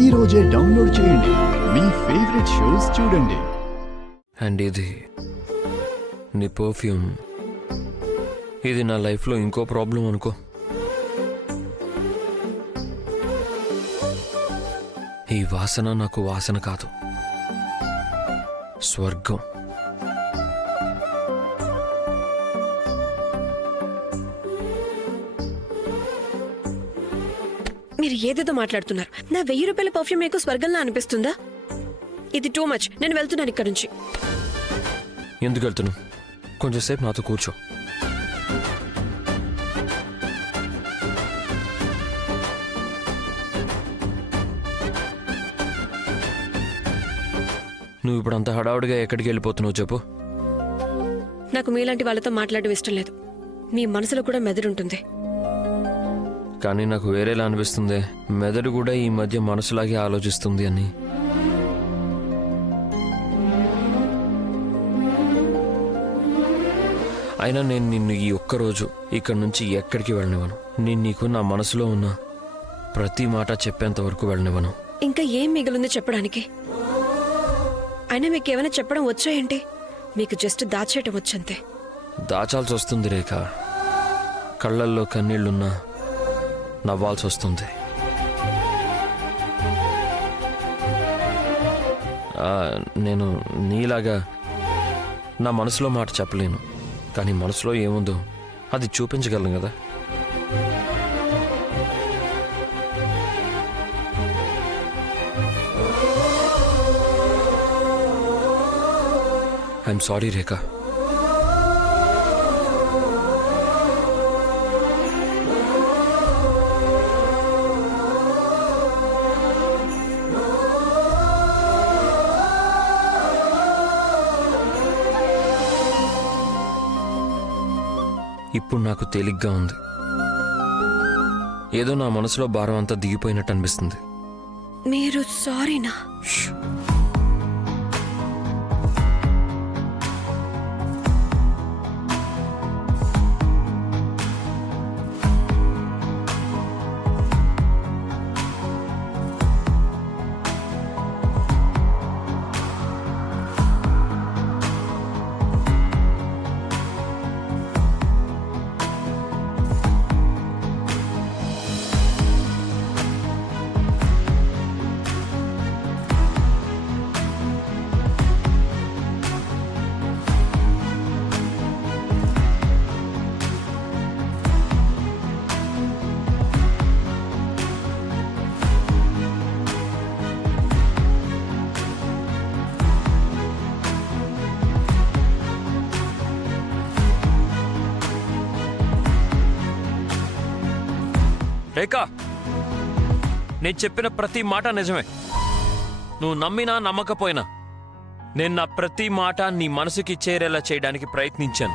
ఈ రోజే డౌన్లోడ్ చేయండి, మీ ఫేవరెట్ షోస్ చూడండి. అండ్ ఇది నీ పర్ఫ్యూమ్, ఇది నా లైఫ్లో ఇంకో ప్రాబ్లం అనుకో. ఈ వాసన నాకు వాసన కాదు, స్వర్గం. మీరు ఏదేదో మాట్లాడుతున్నారు. నా 1000 రూపాయల పర్ఫ్యూమ్ మీకు స్వర్గంలా అనిపిస్తుందా? ఇది టూ మచ్. నేను వెళ్తున్నాను ఇక్కడ నుంచి. ఎందుకు వెళ్తున్నావు? కొంచెంసేపు నాతో కూర్చో. నువ్వు ఇప్పుడు అంత హడావుడిగా ఎక్కడికి వెళ్ళిపోతున్నావు చెప్పు. నాకు మీలాంటి వాళ్ళతో మాట్లాడడం ఇష్టం లేదు. మీ మనసులో కూడా మెదడుంటుంది. కానీ నాకు వేరేలా అనిపిస్తుంది. మెదడు కూడా ఈ మధ్య మనసులాగే ఆలోచిస్తుంది అని. అయినా నేను నిన్ను ఈ ఒక్కరోజు ఇక్కడి నుంచి ఎక్కడికి వెళ్ళనివ్వను. నేను నీకు నా మనసులో ఉన్న ప్రతి మాట చెప్పేంత వరకు వెళ్ళనివ్వను. ఇంకా ఏం మిగిలింది చెప్పడానికి? అయినా మీకు ఏమైనా చెప్పడం వచ్చా ఏంటి? మీకు జస్ట్ దాచేయటం వచ్చంతే. దాచాల్సి వస్తుంది రేఖ. కళ్ళల్లో కన్నీళ్లున్నా నవ్వాల్సి వస్తుంది. నేను నీలాగా నా మనసులో మాట చెప్పలేను, కానీ మనసులో ఏముందో అది చూపించగలను కదా. ఐఎమ్ సారీ రేఖ. ఇప్పుడు నాకు తేలిగ్గా ఉంది. ఏదో నా మనసులో భారం అంతా దిగిపోయినట్టు అనిపిస్తుంది. మీరు సారీనా? రేఖ, నేను చెప్పిన ప్రతి మాట నిజమే. నువ్వు నమ్మినా నమ్మకపోయినా నేను నా ప్రతి మాట నీ మనసుకి చేరేలా చేయడానికి ప్రయత్నించాను.